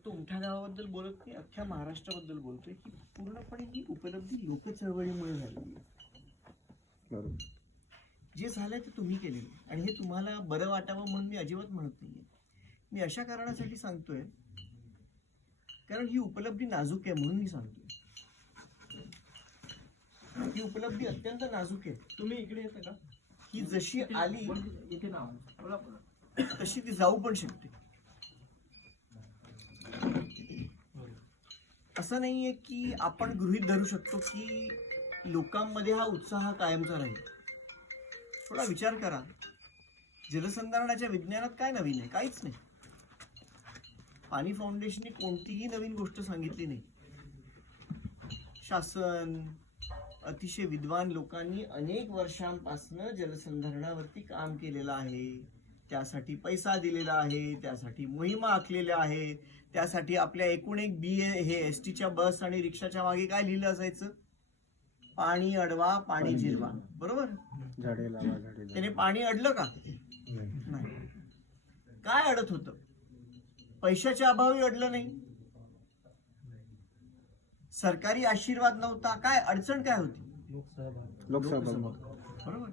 फक्त उमठा गावाबद्दल बोलत नाही, अख्ख्या महाराष्ट्राबद्दल बोलतोय की पूर्णपणे ही उपलब्धी लोक चळवळीमुळे झाली. बरोबर. जे झालंय ते तुम्ही केलेलं आणि हे तुम्हाला बरं वाटावं म्हणून मी अजिबात म्हणत नाहीये. मी अशा कारणासाठी सांगतोय कारण ही उपलब्धी नाजूक आहे म्हणून मी सांगतोय. ही उपलब्धी अत्यंत नाजूक आहे. तुम्ही इकडे येता का? ही जशी आली इथे नाव बोला बोला. तशी ती जाऊ पण शकते. असं नाहीये की आपण गृहीत धरू शकतो की लोकांमध्ये हा उत्साह कायमचा राहील. थोडा विचार करा, जलसंधारणाच्या विज्ञानात काय नवीन आहे? काहीच नाही. पाणी फाउंडेशनने कोणतीही नवीन गोष्ट सांगितली नाही. शासन, अतिशय विद्वान लोकांनी अनेक वर्षांपासून जलसंधारणावरती काम केलेलं आहे. त्यासाठी पैसा दिलेला आहे, त्यासाठी मोहिमा आखलेल्या आहेत. त्यासाठी आपल्या एकूण एक हे एसटीच्या बस आणि रिक्षाच्या मागे काय लिहिलं असायचं? पाणी अडवा, पाणी जिरवा. बरोबर? झाडे लावा, झाडे लावा. त्याने पाणी अडलं का? नाही. काय अडत होतं? पैशाच्या अभावी अडलं नाही. सरकारी आशीर्वाद नव्हता. काय अडचण काय होती? लोकसहभाग. बरोबर.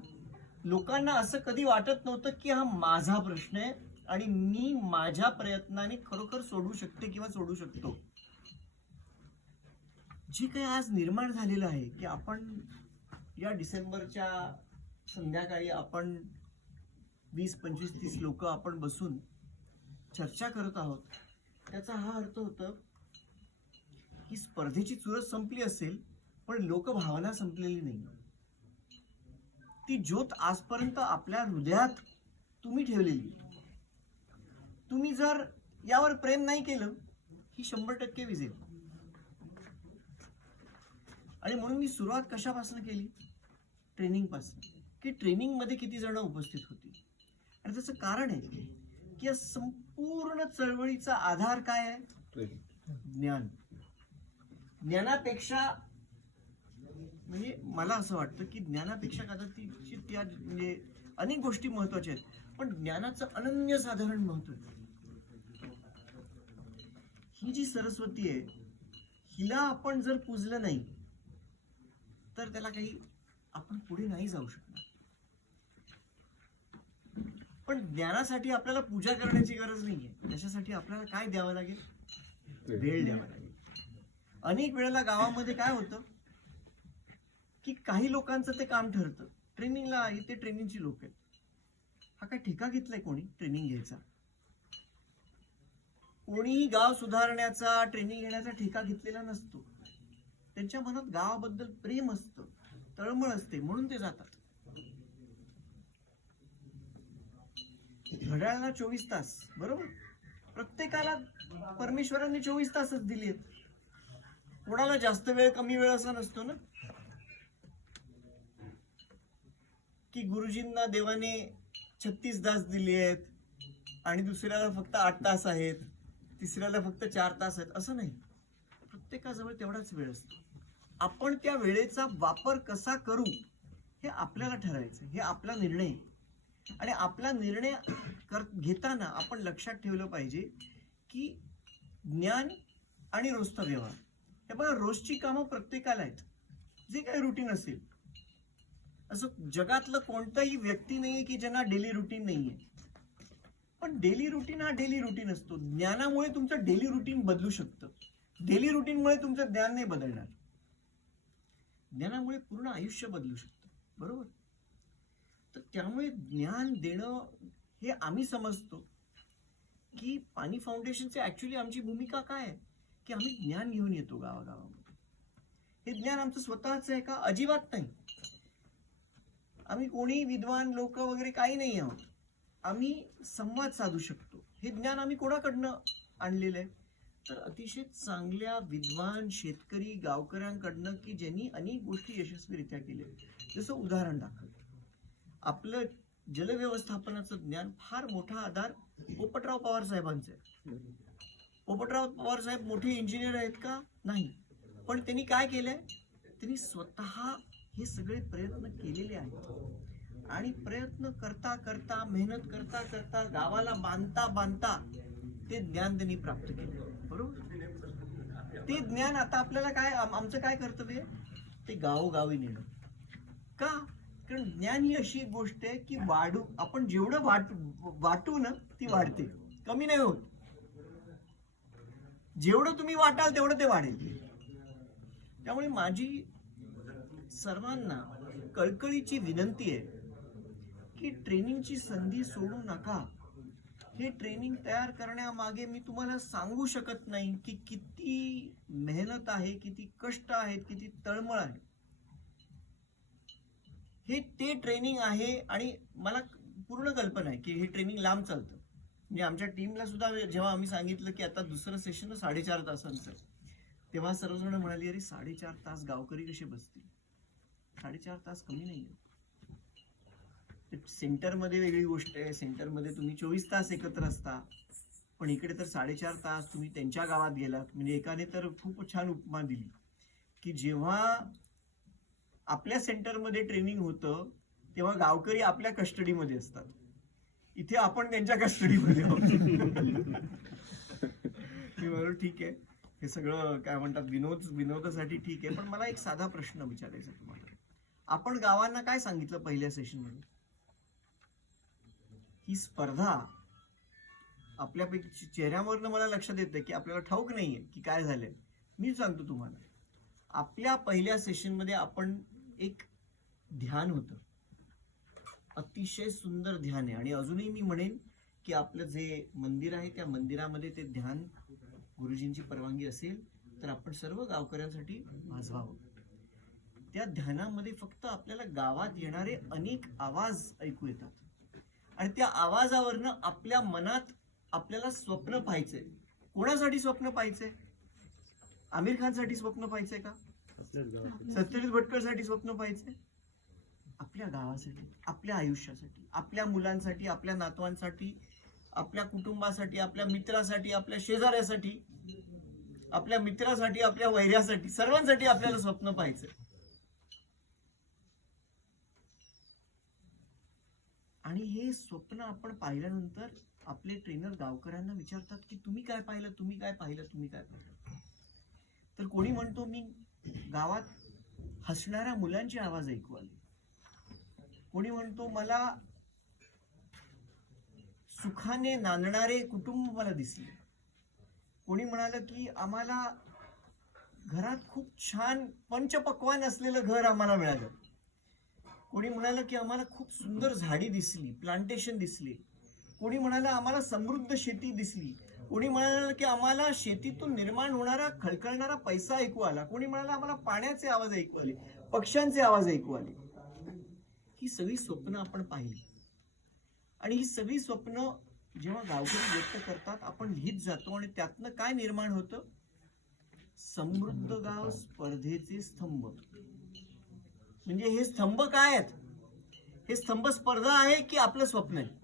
लोकांना असं कधी वाटत नव्हतं की हा माझा प्रश्न आहे आणि मी माझ्या प्रयत्नाने खरोखर सोडवू शकते किंवा सोडू शकतो. जे काही आज निर्माण झालेलं आहे की आपण या डिसेंबरच्या संध्याकाळी आपण 20, 25, 30 लोक आपण बसून चर्चा करत आहोत, त्याचा हा अर्थ होतो की स्पर्धेची चुरस संपली असेल पण लोकभावना संपलेली नाही. ती ज्योत आजपर्यंत आपल्या हृदयात तुम्ही ठेवलेली. तुम्ही जर यावर प्रेम नाही केलं ही 100% विझेल. आणि म्हणून मी सुरुवात कशापासून केली? ट्रेनिंग पासून. की ट्रेनिंग मध्ये किती जण उपस्थित होती. आणि त्याचं कारण आहे की या संपूर्ण चळवळीचा आधार काय आहे? ज्ञान. ज्ञानापेक्षा म्हणजे मला असं वाटतं की ज्ञानापेक्षा कदाचित त्या म्हणजे अनेक गोष्टी महत्वाच्या आहेत, पण ज्ञानाचं अनन्यसाधारण महत्व आहे. ही जी सरस्वती आहे हिला आपण जर पूजलं नाही तर त्याला काही आपण पुढे नाही जाऊ शकणार. पण ज्ञानासाठी आपल्याला पूजा करण्याची गरज नाहीये. त्याच्यासाठी आपल्याला काय द्यावं लागेल? वेळ द्यावा लागेल. अनेक वेळेला गावामध्ये काय होतं की काही लोकांचं ते काम ठरतं. ट्रेनिंगला इथे ट्रेनिंगची लोक आहेत. हा काय ठेका घेतलाय कोणी ट्रेनिंग घ्यायचा? कोणीही गाव सुधारण्याचा ट्रेनिंग घेण्याचा ठेका घेतलेला नसतो. त्यांच्या मनात गावाबद्दल प्रेम असतं, तळमळ असते, म्हणून ते जातात. घड्याळाला 24 तास. बरोबर? प्रत्येकाला परमेश्वरांनी 24 तासच दिलेत. कोणाला जास्त वेळ कमी वेळ असा नसतो ना. की गुरुजींना देवाने 36 तास दिले आहेत आणि दुसऱ्याला फक्त 8 तास आहेत, तिसऱ्याला फक्त 4 तास आहेत, असं नाही. प्रत्येकाजवळ तेवढाच वेळ असतो. आपण त्या वेळेचा वापर कसा करू हे आपल्याला ठरवायचं. हे आपला निर्णय. आणि आपला निर्णय घेताना आपण लक्षात ठेवलं पाहिजे की ज्ञान आणि रोजचा व्यवहार. हे बघा, रोजची कामं प्रत्येकाला आहेत. जे काही रुटीन असेल, असं जगातलं कोणताही व्यक्ती नाहीये की ज्यांना डेली रुटीन नाहीये. पण डेली रुटीन हा डेली रुटीन असतो. ज्ञानामुळे तुमचं डेली रुटीन बदलू शकतं. डेली रुटीनमुळे तुमचं ज्ञान नाही बदलणार. ज्ञानामुळे पूर्ण आयुष्य बदलू शकतं. बरोबर? तर त्यामुळे ज्ञान देणं हे आम्ही समजतो की पाणी फाउंडेशनचे ऍक्च्युली आमची भूमिका काय आहे की आम्ही ज्ञान घेऊन येतो गावागावामध्ये. हे ज्ञान आमचं स्वतःच आहे का? अजिबात नाही. आम्ही कोणी विद्वान लोक वगैरे काही नाही आहोत. आम्ही संवाद साधू शकतो. हे ज्ञान आम्ही कोणाकडनं आणलेलं आहे? तर अतिशय चांगल्या विद्वान शेतकरी गावकऱ्यांकडनं की ज्यांनी अनेक गोष्टी यशस्वीरित्या केल्या. जसं उदाहरण दाखल, आपलं जलव्यवस्थापनाचं ज्ञान फार मोठा आधार पोपटराव पवार साहेबांचा आहे. पोपटराव पवार साहेब मोठे इंजिनियर आहेत का? नाही. पण त्यांनी काय केलंय? त्यांनी स्वतः हे सगळे प्रयत्न केलेले आहेत आणि प्रयत्न करता करता, मेहनत करता करता, गावाला बांधता बांधता ते ज्ञान त्यांनी प्राप्त केलं. बरोबर. ते ज्ञान आता आपल्याला काय आमचं काय कर्तव्य आहे? ते गावोगावी नेणं. का? कारण ज्ञान ही अशी एक गोष्ट आहे की आपण जेवढं वाटू ना ती वाढते, कमी नाही होत. जेवढं तुम्ही वाटाल तेवढं ते वाढेल. त्यामुळे माझी सर्वांना कळकळीची विनंती आहे की ट्रेनिंगची संधी सोडू नका. हे ट्रेनिंग तयार करण्यामागे मी तुम्हाला सांगू शकत नाही की किती मेहनत आहे, किती कष्ट आहेत, किती तळमळ आहे. हे ते ट्रेनिंग आहे आणि मला पूर्ण कल्पना आहे की हे ट्रेनिंग लांब चालतं. म्हणजे आमच्या टीमला सुद्धा जेव्हा आम्ही सांगितलं की आता दुसरं सेशन 4.5 तासांचं, तेव्हा सर्वजण म्हणाली, अरे 4.5 तास गावकरी कसे बसतील? 4.5 तास कमी नाहीये. सेंटरमध्ये वेगळी गोष्ट आहे. सेंटरमध्ये तुम्ही 24 तास एकत्र असता, पण इकडे तर 4.5 तास तुम्ही त्यांच्या गावात गेलात. म्हणजे एकाने तर खूप छान उपमा दिली की जेव्हा आपल्या सेंटरमध्ये ट्रेनिंग होतं तेव्हा गावकरी आपल्या कस्टडीमध्ये असतात, इथे आपण त्यांच्या कस्टडीमध्ये आहोत. मी म्हणलो ठीक आहे, हे सगळं काय म्हणतात विनोदासाठी ठीक आहे, पण मला एक साधा प्रश्न विचारायचा तुम्हाला. आपण गावांना काय सांगितलं पहिल्या सेशनमध्ये? ही स्पर्धा आपल्यापैकी चेहऱ्यावरनं मला लक्षात येतं की आपल्याला ठाऊक नाहीये की काय झालंय. मी सांगतो तुम्हाला, आपल्या पहिल्या सेशनमध्ये आपण एक ध्यान होतं, अतिशय सुंदर ध्यान आहे. आणि अजूनही मी म्हणेन की आपलं जे मंदिर आहे त्या मंदिरामध्ये ते ध्यान गुरुजींची परवानगी असेल तर आपण सर्व गावकऱ्यांसाठी वाजवावं. त्या ध्यानामध्ये फक्त आपल्याला गावात येणारे अनेक आवाज ऐकू येतात आणि त्या आवाजावरनं आपल्या मनात आपल्याला स्वप्न पाहायचंय. कोणासाठी स्वप्न पाहायचंय? आमिर खानसाठी स्वप्न पाहायचंय का? सत्यजित भटकरसाठी स्वप्न पाहायचंय? आपल्या गावासाठी, आपल्या आयुष्यासाठी, आपल्या मुलांसाठी, आपल्या नातवांसाठी, आपल्या कुटुंबासाठी, आपल्या मित्रासाठी, आपल्या शेजाऱ्यासाठी, आपल्या मित्रासाठी, आपल्या वैऱ्यासाठी, सर्वांसाठी आपल्याला स्वप्न पाहायचंय. आणि हे स्वप्न आपण पाहिल्यानंतर आपले ट्रेनर गावकऱ्यांना विचारतात की तुम्ही काय पाहिलं, तुम्ही काय पाहिलं, तुम्ही काय पाहिलं. तर कोणी म्हणतो मी गावात हसणाऱ्या मुलांचे आवाज ऐकू आले. कोणी म्हणतो मला सुखाने नांदणारे कुटुंब मला दिसले. कोणी म्हणालं की आम्हाला घरात खूप छान पंचपक्वान असलेलं घर आम्हाला मिळालं. कोणी म्हणालं की आम्हाला खूप सुंदर झाडी दिसली, प्लांटेशन दिसली. कोणी म्हणालं आम्हाला समृद्ध शेती दिसली. कोणी म्हणालं की आम्हाला शेतीतून निर्माण होणारा खळखळणारा पैसा ऐकू आला. कोणी म्हणालं आम्हाला पाण्याचे आवाज ऐकू आले, पक्ष्यांचे आवाज ऐकू आले. ही सगळी स्वप्न आपण पाहिली आणि ही सगळी स्वप्न जेव्हा गावकरी व्यक्त करतात आपण लिहित जातो आणि त्यातनं काय निर्माण होतं? समृद्ध गाव स्पर्धेचे स्तंभ. म्हणजे हे स्तंभ काय आहेत? हे स्तंभ स्पर्धा आहे की आपलं स्वप्न आहे?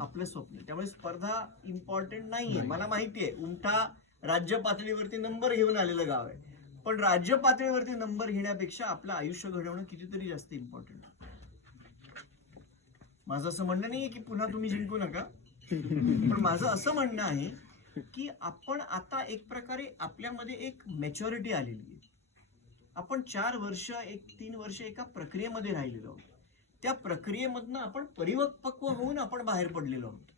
आपलं स्वप्न. त्यामुळे स्पर्धा इम्पॉर्टंट नाहीये. मला माहितीये उमठा राज्य पातळीवरती नंबर घेऊन आलेलं गाव आहे, पण राज्य पातळीवरती नंबर घेण्यापेक्षा आपलं आयुष्य घडवणं कितीतरी जास्त इम्पॉर्टंट. माझं असं म्हणणं नाहीये की पुन्हा तुम्ही जिंकू नका, पण माझं असं म्हणणं आहे की आपण आता एक प्रकारे आपल्यामध्ये एक मॅच्युरिटी आलेली आहे. आपण 4 वर्ष 3 वर्ष एका प्रक्रियेमध्ये राहिलेलो आहोत. त्या प्रक्रियेमधनं आपण परिपक्व होऊन आपण बाहेर पडलेलो आहोत.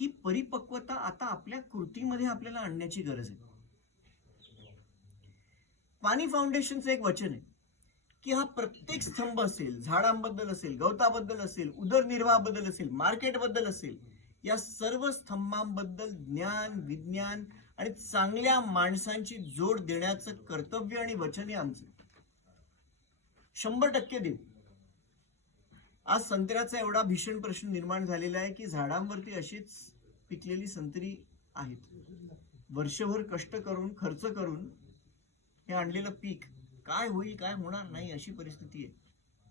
ही परिपक्वता आता आपल्या कृतीमध्ये आपल्याला आणण्याची गरज आहे. पाणी फाउंडेशनचं एक वचन आहे की हा प्रत्येक स्तंभ असेल, झाडांबद्दल असेल, गवताबद्दल असेल, उदरनिर्वाहाबद्दल असेल, मार्केटबद्दल असेल, या सर्व स्तंभांबद्दल ज्ञान, विज्ञान आणि चांगल्या माणसांची जोड देण्याचं कर्तव्य आणि वचन आहे आमचं. 100% देऊ. आज संत्र्याचा एवढा भीषण प्रश्न निर्माण झालेला आहे की झाडांवरती अशीच पिकलेली संत्री आहेत. वर्षभर कष्ट करून, खर्च करून हे आणलेलं पीक काय होईल, काय होणार नाही अशी परिस्थिती आहे.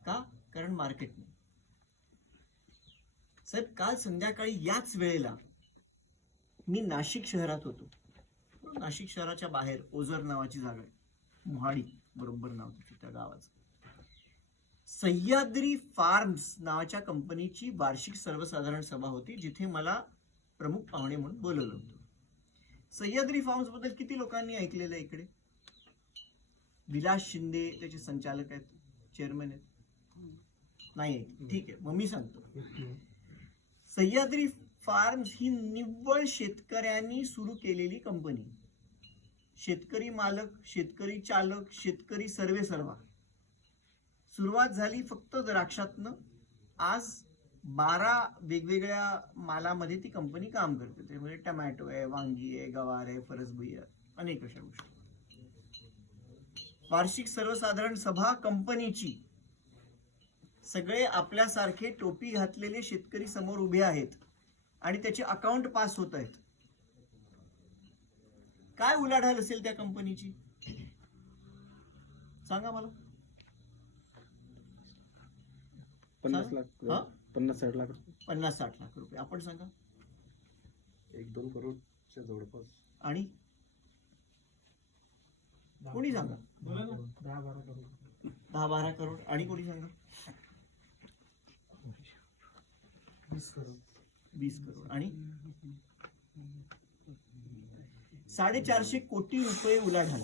का? कारण मार्केट नाही. साहेब, काल संध्याकाळी याच वेळेला मी नाशिक शहरात होतो. नाशिक शहराच्या बाहेर ओझर नावाची जागा आहे, मोहाडी बरोबर नाव त्या गावाचं. सह्याद्री फार्म्स नावाच्या कंपनीची वार्षिक सर्वसाधारण सभा होती, जिथे मला प्रमुख पाहुणे म्हणून बोलवलं होतं. सह्याद्री फार्म्स बद्दल किती लोकांनी ऐकलेलं आहे इकडे? विलास शिंदे त्याचे संचालक आहेत, चेअरमन आहेत. नाही, ठीक आहे, मग मी सांगतो. सह्याद्री फार्म्स ही निव्वळ शेतकऱ्यांनी सुरू केलेली कंपनी. शेतकरी मालक, शेतकरी चालक, शेतकरी सर्वे सर्वा. सुरुवात झाली फक्त द्राक्षातनं. आज 12 वेगवेगळ्या मालामध्ये ती कंपनी काम करते. त्यामध्ये टमॅटो आहे, वांगी आहे, गवार आहे, फरसबी आहे, अनेक अशा गोष्टी. वार्षिक सर्वसाधारण सभा कंपनीची. सगळे आपल्यासारखे टोपी घातलेले शेतकरी समोर उभे आहेत आणि त्याचे अकाउंट पास होत आहेत. काय उलाढाल असेल त्या कंपनीची सांगा मला. 50 लाख, हा? 50-60 लाख रुपये. 50-60 लाख रुपये. आपण सांगा. 1-2 करोडच्या जवळपास. आणि कोणी सांगा. 10-12 करोड. 10-12 करोड. आणि कोणी सांगा. 20 करोड. 20 करोड. आणि 450 कोटी रुपये उलाढाल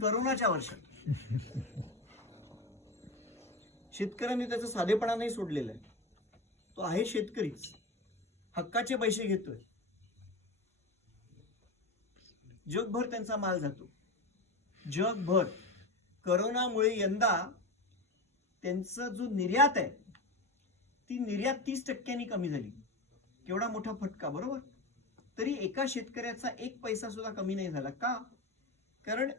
करोनाच्या वर्षात. शेतकऱ्यांनी त्याचा साधेपणा नाही सोडलेला आहे. तो आहे शेतकरीच, हक्काचे पैसे घेतोय. जगभर त्यांचा माल जातो, जगभर. करोनामुळे यंदा त्यांचा जो निर्यात आहे ती निर्यात 30% कमी झाली. केवढा मोठा फटका, बरोबर. तरी एका शेतकऱ्याचा 1 पैसा सुद्धा कमी नाही झाला. का? कारण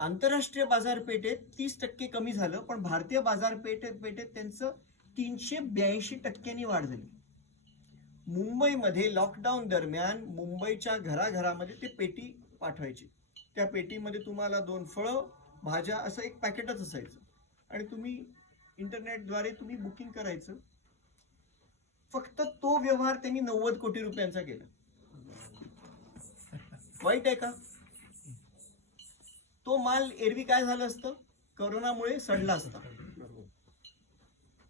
आंतरराष्ट्रीय बाजारपेठेत 30% कमी झालं, पण भारतीय बाजारपेठेत त्यांचं 382% वाढ झाली. मुंबईमध्ये लॉकडाऊन दरम्यान मुंबईच्या घराघरामध्ये ते पेटी पाठवायचे. त्या पेटीमध्ये तुम्हाला 2 फळं, भाज्या असं एक पॅकेटच असायचं आणि तुम्ही इंटरनेटद्वारे तुम्ही बुकिंग करायचं. फक्त तो व्यवहार त्यांनी 90 कोटी रुपयांचा केला. वाईट आहे का? तो माल एरवी काय झालं असतं, करोनामुळे सडला असता.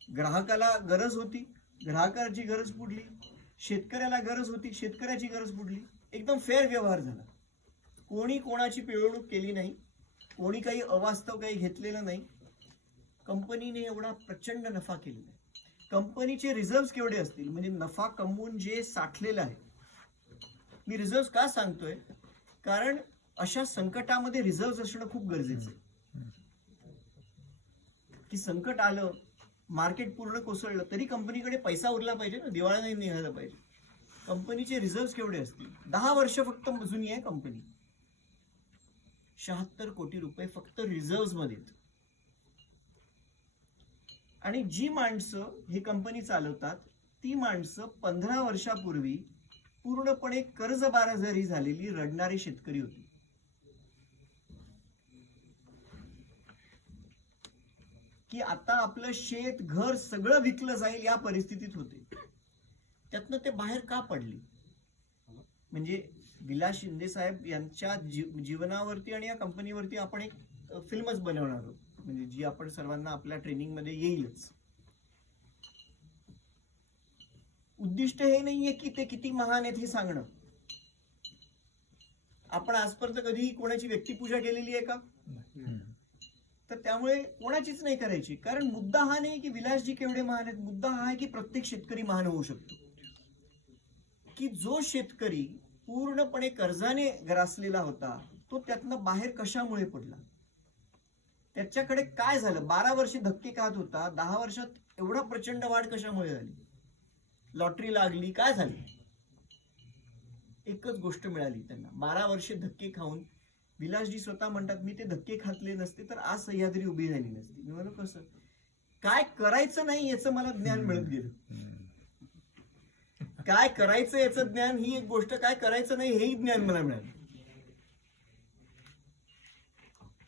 ग्राहकाला गरज होती, ग्राहकाची गरज बुडली. शेतकऱ्याला गरज होती, शेतकऱ्याची गरज बुडली. एकदम फेअर व्यवहार झाला. कोणी कोणाची पिळवणूक केली नाही, कोणी काही अवास्तव काही घेतलेलं नाही. कंपनीने एवढा प्रचंड नफा केलेला आहे. कंपनीचे रिझर्व्ह केवढे असतील, म्हणजे नफा कमवून जे साठलेलं आहे. मी रिझर्व्ह का सांगतोय, कारण अशा संकटामध्ये रिझर्व्ह असणं खूप गरजेचं आहे. की संकट आलं, मार्केट पूर्ण कोसळलं तरी कंपनीकडे पैसा उरला पाहिजे ना, दिवाळा नाही निघाला पाहिजे. कंपनीचे रिझर्व्ह केवढे असतील. 10 वर्ष फक्त जुनी आहे कंपनी. 76 कोटी रुपये फक्त रिझर्व्ह मध्ये. आणि जी माणसं ही कंपनी चालवतात ती माणसं 15 वर्षापूर्वी पूर्णपणे कर्जबाजारी झालेली रडणारी शेतकरी होती. की आता आपलं शेत, घर सगळं विकलं जाईल या परिस्थितीत होते. त्यातनं ते बाहेर का पडले? म्हणजे विलास शिंदे साहेब यांच्या जीवनावरती आणि या कंपनीवरती आपण एक फिल्मच बनवणार आहोत, म्हणजे जी आपण सर्वांना आपल्या ट्रेनिंग मध्ये येईलच. उद्दिष्ट हे नाहीये की ते किती महान आहेत हे सांगणं. आपण आजपर्यंत कधी कोणाची व्यक्तिपूजा केलेली आहे का? तर त्यामुळे कोणाचीच नाही करायची. कारण मुद्दा हा नाही की विलासजी केवढे महान आहेत, मुद्दा हा आहे की प्रत्येक शेतकरी महान होऊ शकतो. की जो शेतकरी पूर्णपणे कर्जाने ग्रासलेला होता तो त्यातनं बाहेर कशामुळे पडला, त्याच्याकडे काय झालं, 12 वर्ष धक्के खात होता, 10 वर्षात एवढा प्रचंड वाढ कशामुळे झाली, लॉटरी लागली, काय झाली? एकच गोष्ट मिळाली त्यांना. 12 वर्ष धक्के खाऊन विलासजी स्वतः म्हणतात मी ते धक्के खातले नसते तर आज सह्याद्री उभी झाली नसती. मी म्हणलो कसं? काय करायचं नाही याचं मला ज्ञान मिळत गेलं. काय करायचं याचं ज्ञान ही एक गोष्ट, काय करायचं नाही हेही ज्ञान मला मिळालं.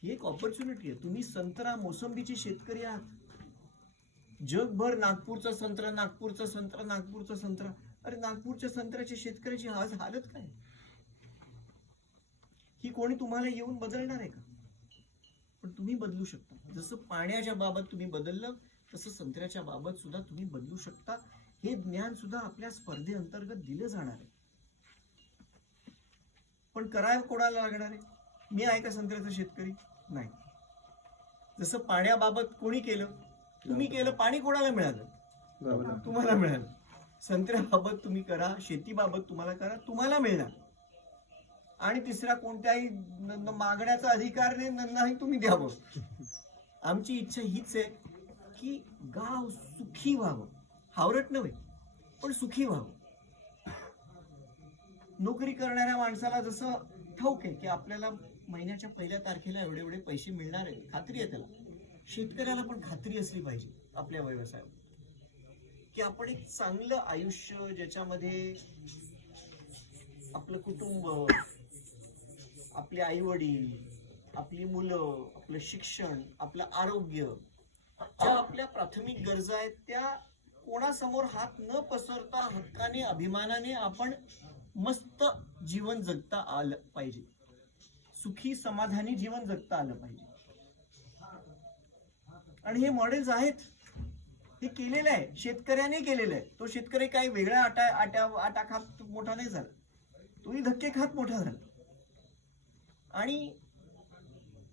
ही एक ऑपॉर्च्युनिटी आहे. तुम्ही संत्रा मोसंबीचे शेतकरी आहात. जगभर नागपूरचा संत्रा, नागपूरचा संत्रा, नागपूरचा संत्रा. अरे नागपूरच्या संत्र्याच्या शेतकऱ्याची आज हालत काय? ही कोणी तुम्हाला येऊन बदलणार आहे का? पण तुम्ही बदलू शकता. जसं पाण्याच्या बाबत तुम्ही बदललं तसं संत्र्याच्या बाबत सुद्धा तुम्ही बदलू शकता. हे ज्ञान सुद्धा आपल्या स्पर्धेअंतर्गत दिलं जाणार आहे. पण करायला कोणाला लागणार आहे? मी आहे का संत्र्याचा शेतकरी? नाही. जसं पाण्याबाबत कोणी केलं? तुम्ही केलं. पाणी कोणाला मिळालं? गावाला. तुम्हाला मिळालं. संत्र्याबाबत तुम्ही करा, शेतीबाबत तुम्हाला करा, तुम्हाला मिळणार. आणि तिसरा कोणत्याही मागण्याचा अधिकार नाही तुम्ही द्यावं. आमची इच्छा हीच आहे की गाव सुखी व्हावं, हावरट नव्हे पण सुखी व्हावं. नोकरी करणाऱ्या माणसाला जसं ठाऊक आहे की आपल्याला महिन्याच्या पहिल्या तारखेला एवढे एवढे पैसे मिळणार आहे, खात्री आहे त्याला. शेतकऱ्याला पण खात्री असली पाहिजे आपल्या व्यवसायावर की आपण एक चांगलं आयुष्य, ज्याच्यामध्ये आपलं कुटुंब, आपले आई वडील, आपली मुलं, आपलं शिक्षण, आपलं आरोग्य, ज्या आपल्या प्राथमिक गरजा आहेत त्या कोणासमोर हात न पसरता हक्काने, अभिमानाने आपण मस्त जीवन जगता आलं पाहिजे. सुखी समाधानी जीवन जगता आलं पाहिजे. आणि हे मॉडेल्स आहेत, हे केलेलं आहे, शेतकऱ्याने केलेलं आहे. तो शेतकरी काही वेगळा आटा खात मोठा नाही झाला, तोही धक्के खात मोठा झाला. आणि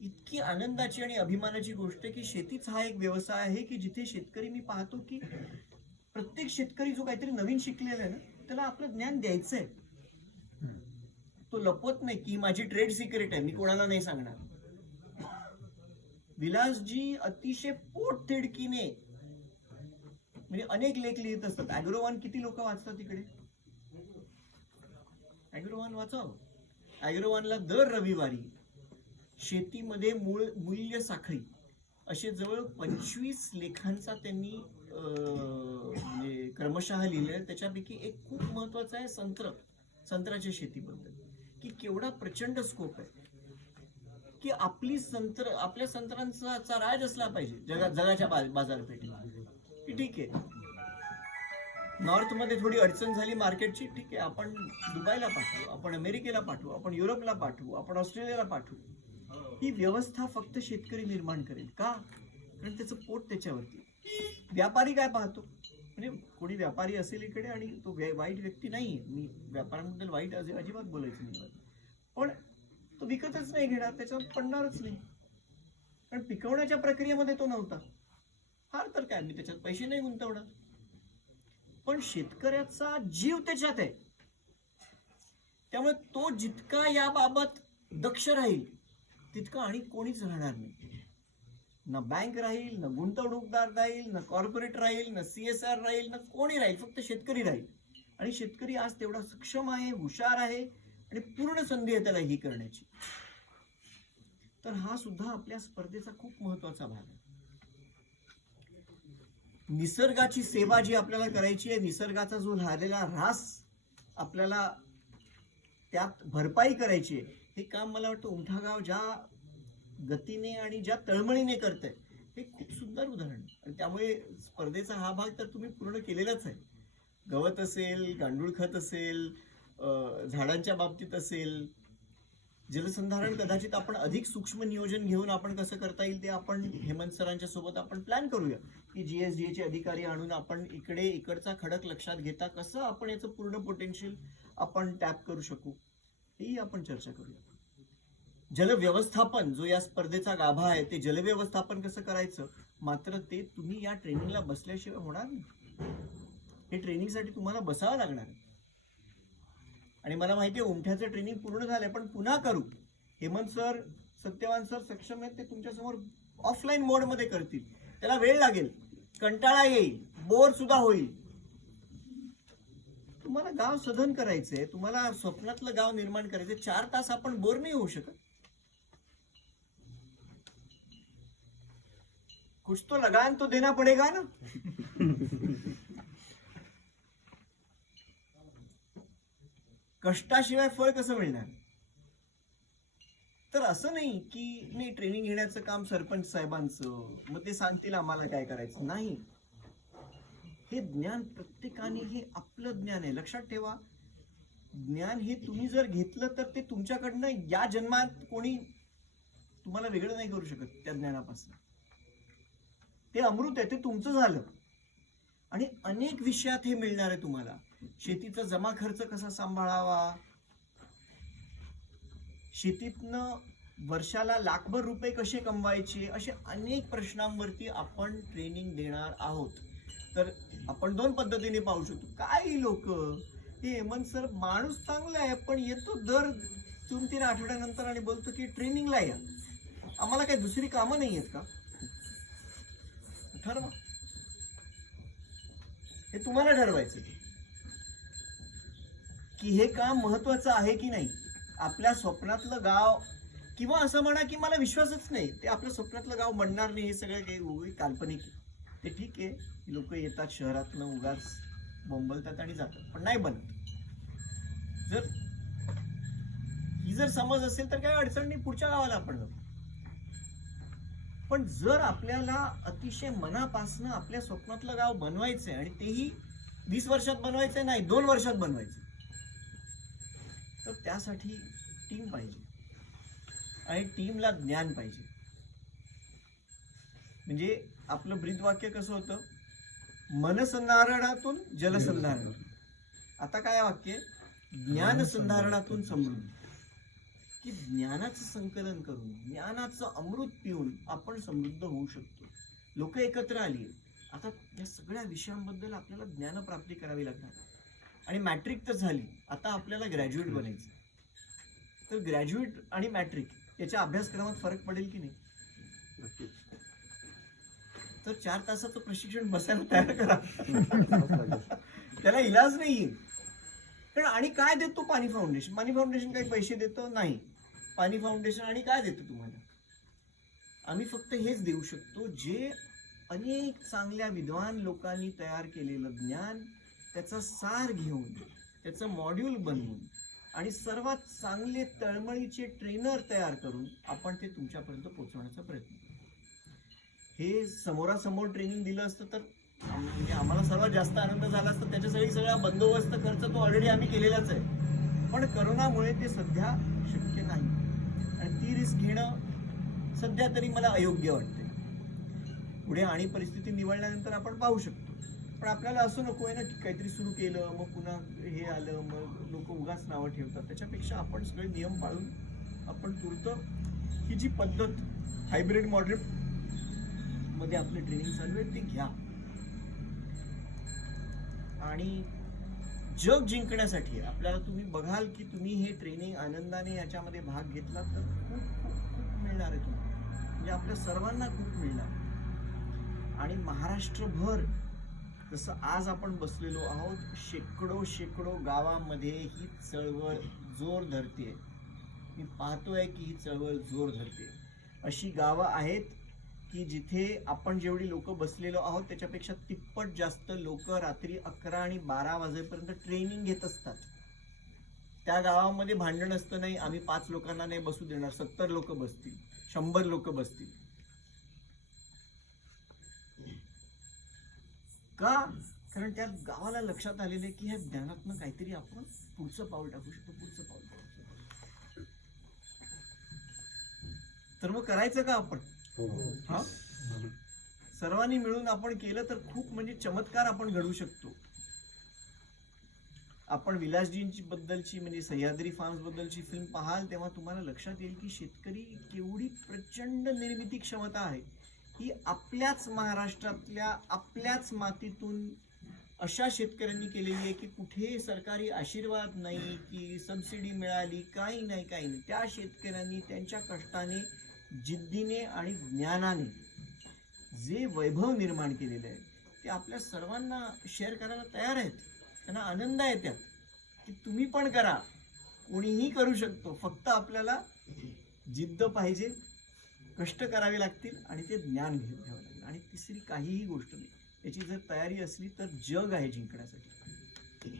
इतकी आनंदाची आणि अभिमानाची गोष्ट की शेतीच हा एक व्यवसाय आहे की जिथे शेतकरी, मी पाहतो की प्रत्येक शेतकरी जो काहीतरी नवीन शिकलेला आहे ना, त्याला आपलं ज्ञान द्यायचंय. तो लपवत नाही की माझी ट्रेड सिक्रेट आहे, मी कोणाला नाही सांगणार. विलासजी अतिशय पोटतिडकीने म्हणजे अनेक लेख लिहित असतात. अॅग्रोवन किती लोक वाचतात तिकडे? अॅग्रोवन वाचावं. अॅग्रोवनला दर रविवारी शेतीमध्ये मूल्य साखळी असे जवळ 25 लेखांचा त्यांनी म्हणजे क्रमशः लिहिलेला. त्याच्यापैकी एक खूप महत्वाचा आहे संत्र्याच्या शेतीबद्दल, की केवढा प्रचंड स्कोप आहे की आपल्या संत्र्यांचा राज असला पाहिजे जगाच्या बाजारपेठेत. की ठीक आहे, नॉर्थ मध्ये थोडी अडचण झाली मार्केटची, ठीक आहे, आपण दुबईला पाठवू, आपण अमेरिकेला पाठवू, आपण युरोपला पाठवू, आपण ऑस्ट्रेलियाला पाठवू. ही व्यवस्था फक्त शेतकरी निर्माण करेल का? कारण त्याचं पोट त्याच्यावरती. व्यापारी काय पाहतो? म्हणजे कोणी व्यापारी असेल इकडे, आणि तो वाईट व्यक्ती नाहीये, मी व्यापाऱ्यांबद्दल वाईट अजिबात बोलायचं नाही, पण तो विकतच नाही घेणार, त्याच्यावर पडणारच नाही, कारण पिकवण्याच्या प्रक्रियेमध्ये तो नव्हता. फार तर काय, मी त्याच्यात पैसे नाही गुंतवणार. पण शेतकऱ्याचा जीव त्याच्यात आहे, त्यामुळे तो जितका याबाबत दक्ष राहील तितकं आणि कोणीच राहणार नाही. ना बँक राहील, ना गुंतवणूकदार राहील, ना कॉर्पोरेट राहील, ना CSR राहील, ना कोणी राहील, फक्त शेतकरी राहील. आणि शेतकरी आज तेवढा सक्षम आहे, हुशार आहे, आणि पूर्ण संधी आहे त्याला ही करण्याची. तर हा सुद्धा आपल्या स्पर्धेचा खूप महत्वाचा भाग आहे. निसर्गाची सेवा जी आपल्याला करायची आहे, निसर्गाचा जो झालेला ऱ्हास आपल्याला त्यात भरपाई करायची आहे, हे काम मला वाटतं उंठागाव ज्या गतीने आणि ज्या तळमळीने करतंय हे खूप सुंदर उदाहरण आहे. आणि त्यामुळे स्पर्धेचा हा भाग तर तुम्ही पूर्ण केलेलाच आहे. गवत असेल, गांडूळ खत असेल, झाडांच्या बाबतीत असेल, जलसंधारण कदाचित आपण अधिक सूक्ष्म नियोजन घेऊन आपण कसं करता येईल ते आपण हेमंत सरांच्या सोबत आपण प्लॅन करूया, की GSDA चे अधिकारी आणून आपण इकडचा खडक लक्षात घेता कसं आपण याचं पूर्ण पोटेन्शियल आपण टॅप करू शकू, ही आपण चर्चा करूया. जलव्यवस्थापन जो या स्पर्धेचा गाभा आहे, ते जलव्यवस्थापन कसं करायचं, मात्र ते तुम्ही या ट्रेनिंगला बसल्याशिवाय होणार नाही. हे ट्रेनिंगसाठी तुम्हाला बसावं लागणार आहे. आणि मला माहिती आहे उंठ्याचं ट्रेनिंग पूर्ण झालंय, पण पुन्हा करू. हेमंत सर, सत्यवान सर सक्षम आहेत, ते तुमच्यासमोर ऑफलाईन मोड मध्ये करतील. त्याला वेळ लागेल, कंटाळा येईल, बोर सुद्धा होईल. तुम्हाला गाव सधन करायचंय, तुम्हाला स्वप्नातलं गाव निर्माण करायचंय. 4 तास आपण बोर नाही होऊ शकत. कुछ तो लगान तो देना पडेगा ना. कष्टाशिवाय फळ कसं मिळणार? तर असं नाही की नाही, ट्रेनिंग घेण्याचं काम सरपंच साहेबांचं, मग ते सांगतील आम्हाला काय करायचं. नाही, हे ज्ञान प्रत्येकाने, हे आपलं ज्ञान आहे. लक्षात ठेवा, ज्ञान हे तुम्ही जर घेतलं तर ते तुमच्याकडनं या जन्मात कोणी तुम्हाला वेगळं नाही करू शकत त्या ज्ञानापासून. ते अमृत आहे, ते तुमचं झालं. आणि अनेक विषयात हे मिळणार आहे तुम्हाला. शेतीचा जमा खर्च कसा सांभाळावा, शेतीतनं वर्षाला लाखभर रुपये कसे कमवायचे, असे अनेक प्रश्नांवरती आपण ट्रेनिंग देणार आहोत. तर आपण दोन पद्धतीने पाहू शकतो. काही लोक हे हेमंत सर माणूस चांगला आहे पण येतो दर 2-3 आठवड्यानंतर आणि बोलतो की ट्रेनिंगला या, आम्हाला काही दुसरी कामं नाही आहेत का. ठरवा, हे तुम्हाला ठरवायचं की हे काम महत्वाचं आहे की नाही. आपल्या स्वप्नातलं गाव, किंवा असं म्हणा की मला विश्वासच नाही ते आपल्या स्वप्नातलं गाव बनणार नाही, हे सगळं काही उगी काल्पनिक आहे. ते ठीक आहे, लोक येतात शहरातनं उगाच बोंबलतात आणि जातात, पण नाही बनत. ही जर समज असेल तर काही अडचण नाही, पुढच्या गावाला आपण जाऊ. पण जर आपल्याला अतिशय मनापासनं आपल्या स्वप्नातलं गाव बनवायचंय आणि तेही 20 वर्षात बनवायचंय नाही, 2 वर्षात बनवायचं, तर त्यासाठी टीम पाहिजे आणि टीमला ज्ञान पाहिजे. म्हणजे आपलं ब्रीदवाक्य कसं होतं, मनसंधारणातून जलसंधारण. आता काय वाक्य, ज्ञानसंधारणातून समृद्धी. की ज्ञानाचं संकलन करून, ज्ञानाचं अमृत पिऊन आपण समृद्ध होऊ शकतो. लोक एकत्र आली, आता या सगळ्या विषयांबद्दल आपल्याला ज्ञानप्राप्ती करावी लागणार. आणि मॅट्रिक तर झाली, आता आपल्याला ग्रॅज्युएट बनायचं. तर ग्रॅज्युएट आणि मॅट्रिक याच्या अभ्यासक्रमात फरक पडेल की नाही. नक्कीच. तर 4 तासाचं प्रशिक्षण बसायला तयार करा, त्याला इलाज नाहीये. पण आणि काय देतो पाणी फाउंडेशन? पाणी फाउंडेशन काही पैसे देतं नाही. पाणी फाउंडेशन आणि काय देतं तुम्हाला? आम्ही फक्त हेच देऊ शकतो जे अनेक चांगल्या विद्वान लोकांनी तयार केलेलं ज्ञान, त्याचा सार घेऊन, त्याचं मॉड्यूल बनवून आणि सर्वात चांगले तळमळीचे ट्रेनर तयार करून आपण ते तुमच्यापर्यंत पोहोचवण्याचा प्रयत्न करू. हे समोरासमोर ट्रेनिंग दिलं असतं तर म्हणजे आम्हाला सर्वात जास्त आनंद झाला असता. त्याच्यासाठी सगळा बंदोबस्त खर्च तो ऑलरेडी आम्ही केलेलाच आहे. पण करोनामुळे ते सध्या शक्य नाही आणि ती रिस्क घेणं सध्या तरी मला अयोग्य वाटते. पुढे आणि परिस्थिती निवडल्यानंतर आपण पाहू शकतो. पण आपल्याला असं नको आहे ना की काहीतरी सुरू केलं मग पुन्हा हे आलं, मग लोक उगाच नावं ठेवतात. त्याच्यापेक्षा आपण सगळे नियम पाळून आपण तूर्त ही जी पद्धत हायब्रिड मॉडेल मध्ये आपली ट्रेनिंग चालू आहे ती घ्या. आणि जग जिंकण्यासाठी आपल्याला तुम्ही बघाल की तुम्ही हे ट्रेनिंग आनंदाने याच्यामध्ये भाग घेतला तर खूप खूप खूप मिळणार आहे तुम्हाला. म्हणजे आपल्या सर्वांना खूप मिळणार. आणि महाराष्ट्रभर जसं आज आपण बसलेलो आहोत, शेकडो गावामध्ये ही चळवळ जोर धरते. मी पाहतोय की ही चळवळ जोर धरते. अशी गावं आहेत की जिथे आपण जेवढी लोक बसलेलो आहोत त्याच्यापेक्षा तिप्पट जास्त लोक रात्री 11 आणि 12 वाजेपर्यंत ट्रेनिंग घेत असतात. त्या गावामध्ये भांडण असतं नाही, आम्ही 5 लोकांना नाही बसू देणार, 70 लोक बसतील, 100 लोक बसतील. का? कारण त्या गावाला लक्षात आलेलं आहे की ह्या ज्ञानातनं काहीतरी आपण पुढचं पाऊल टाकू शकतो, पुढचं पाऊल टाकू शकतो. तर मग करायचं का आपण? हा, सर्वांनी मिळून आपण केलं तर खूप म्हणजे चमत्कार आपण घडवू शकतो. आपण विलासजींची बद्दलची म्हणजे सह्याद्री फार्म्स बद्दलची फिल्म पाहाल तेव्हा तुम्हाला लक्षात येईल की शेतकरी केवढी प्रचंड निर्मिती क्षमता आहे. ही आपल्याच महाराष्ट्रातल्या आपल्याच मातीतून अशा शेतकऱ्यांनी केलेली आहे की कुठे सरकारी आशीर्वाद नाही की सबसिडी मिळाली, काही नाही. त्या शेतकऱ्यांनी त्यांच्या कष्टाने, जिद्दीने आणि ज्ञानाने जे वैभव निर्माण केलेलं आहे ते आपल्या सर्वांना शेअर करायला तयार आहेत. त्यांना आनंद आहे त्यात की तुम्ही पण करा, कोणीही करू शकतो. फक्त आपल्याला जिद्द पाहिजे, कष्ट करावे लागतील आणि ते ज्ञान घ्यावं लागेल. आणि तिसरी काहीही गोष्ट नाही, याची जर तयारी असली तर जग आहे जिंकण्यासाठी.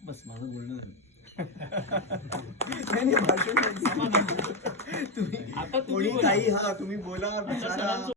बस माझं बोलणं झालं. नाही, भाषण तुम्ही कोणी काही, हा तुम्ही बोला, विचारा.